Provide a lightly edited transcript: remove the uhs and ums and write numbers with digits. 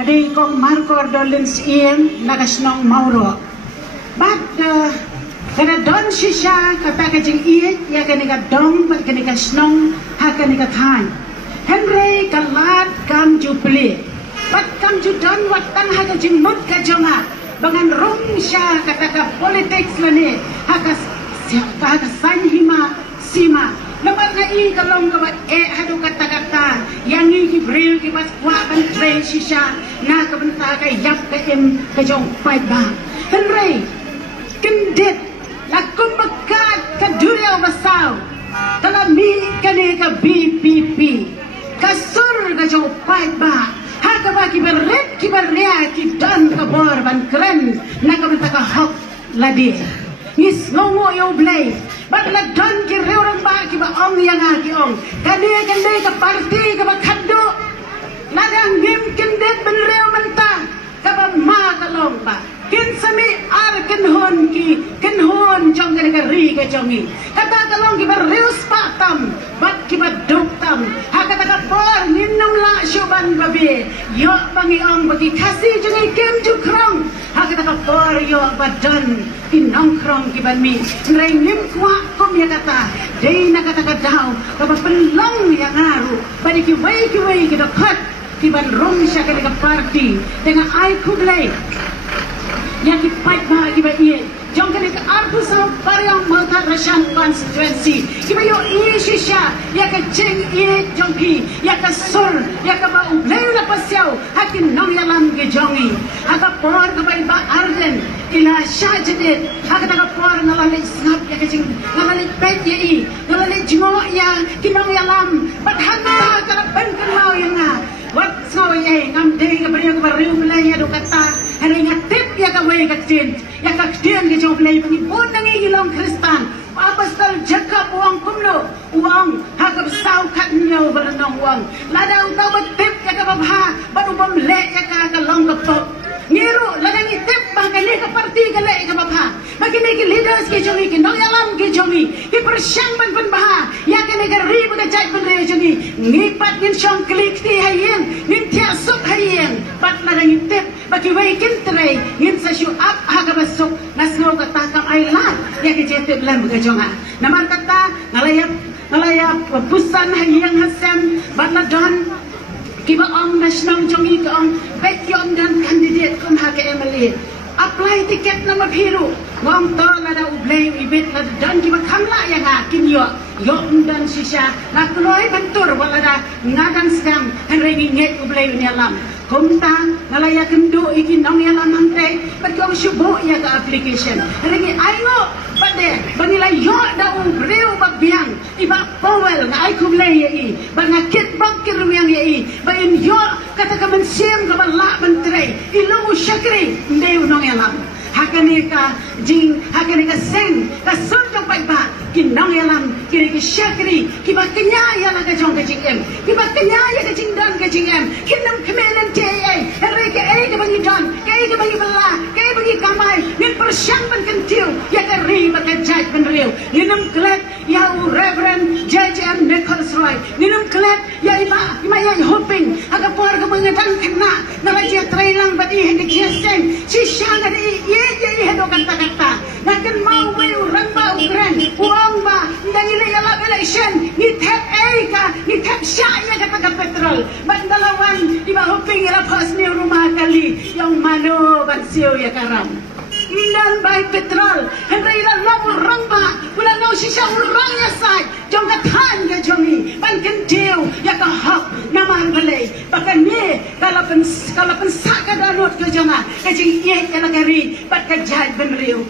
Hadi kong Marco Dolins Ian nagasnong Mauro. But kada don shisha kata kajing iet ya kanika dong but kanika snong ha kanika time. Henry kalat kam jupli. But kam judan wat tan ha kajing mut kajonga. Bangan rong sya kata ka politics lani ha ka sanhima sima. Naman nga i kalong ka hado kata-kata yang i gibril kipas kwa ban tre shisha na kabanta kay yap ka kajong fight ba. Henry kendit lakum makat kaduryaw basaw talami kani ka BPP kasur kajong fight ba. Haka ba kiberret kidan ka bor ban kren na kabanta ka hok ladi. Ngis ngongo yo blay bakla don ki rewrang ba ki ba ong yang ki ong kani ka parti ka ba khaddo ladang ngim kendet ben rew manta ka ba ma ka long ba kin sami ar ken hon jong ka ri ka jongi kata ka long ki ba rew spa tam bat ki ba dok tam ha kata ka por ninum la shuban babe yo bangi ong bagi kasi jongi kem ju krong ha kata ka por yo ba don pinong krong ki ban mi nrai nim kwa kom ya kata dei na kata ka daw ka ba penlong ya ngaru badi ki wei ki da khat ki ban rom sya ka party dengan ai kublai ya ki fight ba ki ba ie jong ka arpu sa parang malta rashan constituency ki ba yo ie shisha ya ka cheng ie jong ki ya ka sur ya ka ba ublay na pasyaw hakin nong ya lam ki jongi aka por ka ba arden ila shajdet aka ta ka por ngalali snap ya ka ching ngalali pet ya i ngalali jingo ya kinong ya lam bat hanta ka ban ka mau ya nga wat saw ye ngam de ka bariyo ka bariyo mulai ya do kata hari ngatip ya ka way ka tin ya ka tin ke jong play pagi pun nangi ilong kristan apa stal jakap uang kumlo uang hakap saw kat nyaw balanong uang lada utaw batip ya ka babha banu bam le ya ka long ka pop ngiru ladang itip bahkan ka parti ka le ka babha makin ki leaders ke jongi ki nong alam ke jongi ki persyang ban ban baha ya ka ne ka ri ba jai ban re jongi ngipat ngin syong klik ti hayen ngin tia sup hayen pat ladang itip bagi wai kin tre ngin sa shu up ha ka basuk nasno ka takam ai lat ya ke jetip lam ka jonga naman kata ngalayap pusan hayang hasem bat ladon kiba ong national jongi ka ong bet yom dan candidate kum ha ke emily apply tiket nama biru ngom to lada ublay ibit lada dan kiba kamla yang akin yo dan shisha na kloy bentur walada ngadang sedang henry nget ublay ni alam kumta ngalaya kendu iki nong ya lam ante bet kong shubo ya ka application henry ayo pade banilay yo da ublay babiang iba powel na ay kublay ya i bangakit bangkir yang ya i bain yo kata ka mensim ka bala bentre ilu syakri ndeu nong yalam hakanika jing hakanika seng ka sunjong pagba kinong yalam kiri ki syakri kiba kenya ya la ka jong ka jing em kiba kenya ya ka jing dan ka jing em kinam kemelen te henry ka ka bangi dan ka bangi bala ka bangi kamay min persyang ban kentiu ya ka ri ba ka jaj ban riu ninam klet ya reverend JM Nicholas Roy ninam klet ya ima ya hoping aga por ka mangadang kena na raja trailang ba di hindi kiaseng si syanga di ye hado kata-kata nakan mau urang ba ukran uang ba ndangile yala election ni tap ka ni tap syaya kata ka petrol bandalawan iba hoping ila pas ni rumah kali yang mano bansiyo ya karam Indan by petrol henry ila labu ramba wala no shisha urang ya sai jong ka than ka jongi ban kentiu ya ka hak naman balay bakan ni kalapan saka danot ka jonga ka jing ye ya la kari bat ka jaj ben riu